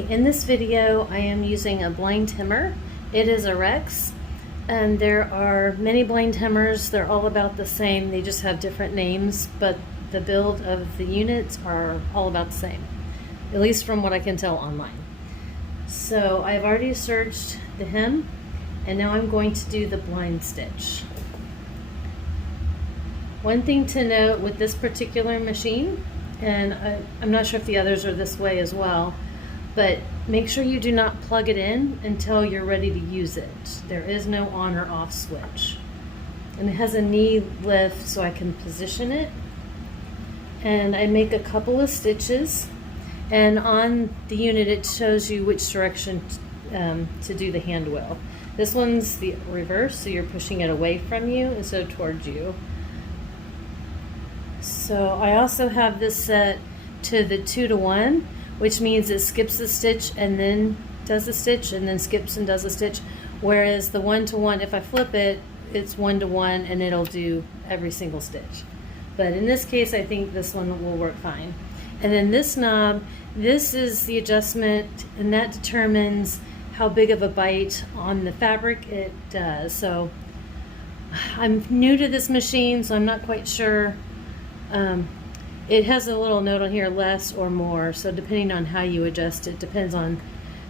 Okay, in this video I am using a blind hemmer. It is a Rex, and there are many blind hemmers. They're all about the same, they just have different names, but the build of the units are all about the same, at least from what I can tell online. So I've already searched the hem, and now I'm going to do the blind stitch. One thing to note with this particular machine, and I'm not sure if the others are this way as well, but make sure you do not plug it in until you're ready to use it. There is no on or off switch. And it has a knee lift so I can position it. And I make a couple of stitches, and on the unit it shows you which direction to do the hand wheel. This one's the reverse, so you're pushing it away from you instead of towards you. So I also have this set to the 2-to-1, which means it skips a stitch and then does a stitch and then skips and does a stitch, whereas the 1-to-1, if I flip it, it's 1-to-1 and it'll do every single stitch. But in this case, I think this one will work fine. And then this knob, this is the adjustment, and that determines how big of a bite on the fabric it does. So I'm new to this machine, so I'm not quite sure. It has a little note on here, less or more, so depending on how you adjust it, depends on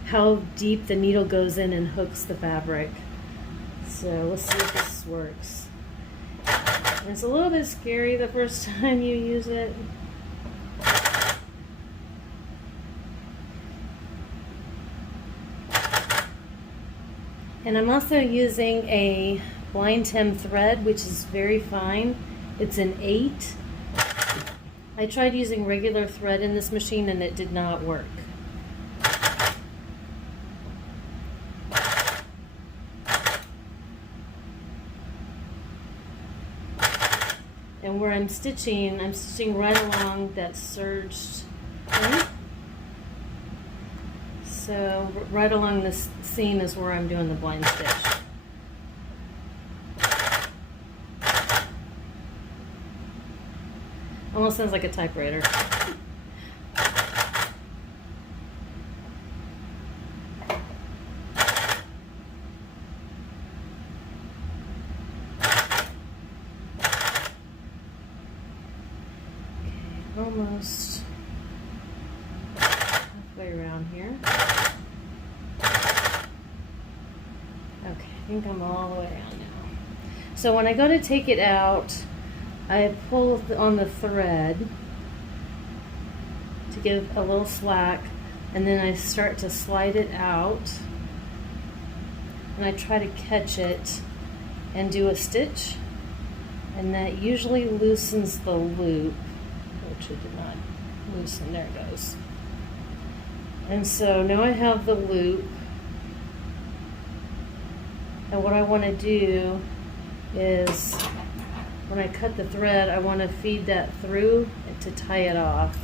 how deep the needle goes in and hooks the fabric. So let's see if this works. And it's a little bit scary the first time you use it. And I'm also using a blind hem thread, which is very fine. It's an 8. I tried using regular thread in this machine and it did not work. And where I'm stitching right along that serged point. So right along this seam is where I'm doing the blind stitch. Almost sounds like a typewriter. Almost halfway around here. Okay, I think I'm all the way around now. So when I go to take it out, I pull on the thread to give a little slack, and then I start to slide it out, and I try to catch it and do a stitch, and that usually loosens the loop, which it did not loosen. There it goes. And so now I have the loop, and what I want to do is when I cut the thread, I want to feed that through to tie it off.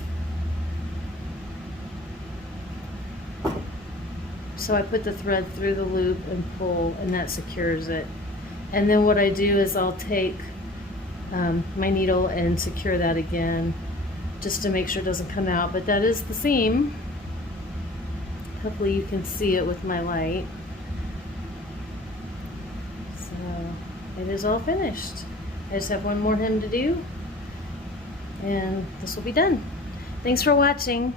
So I put the thread through the loop and pull, and that secures it. And then what I do is I'll take my needle and secure that again, just to make sure it doesn't come out. But that is the seam. Hopefully you can see it with my light. So it is all finished. I just have one more hem to do, and this will be done. Thanks for watching.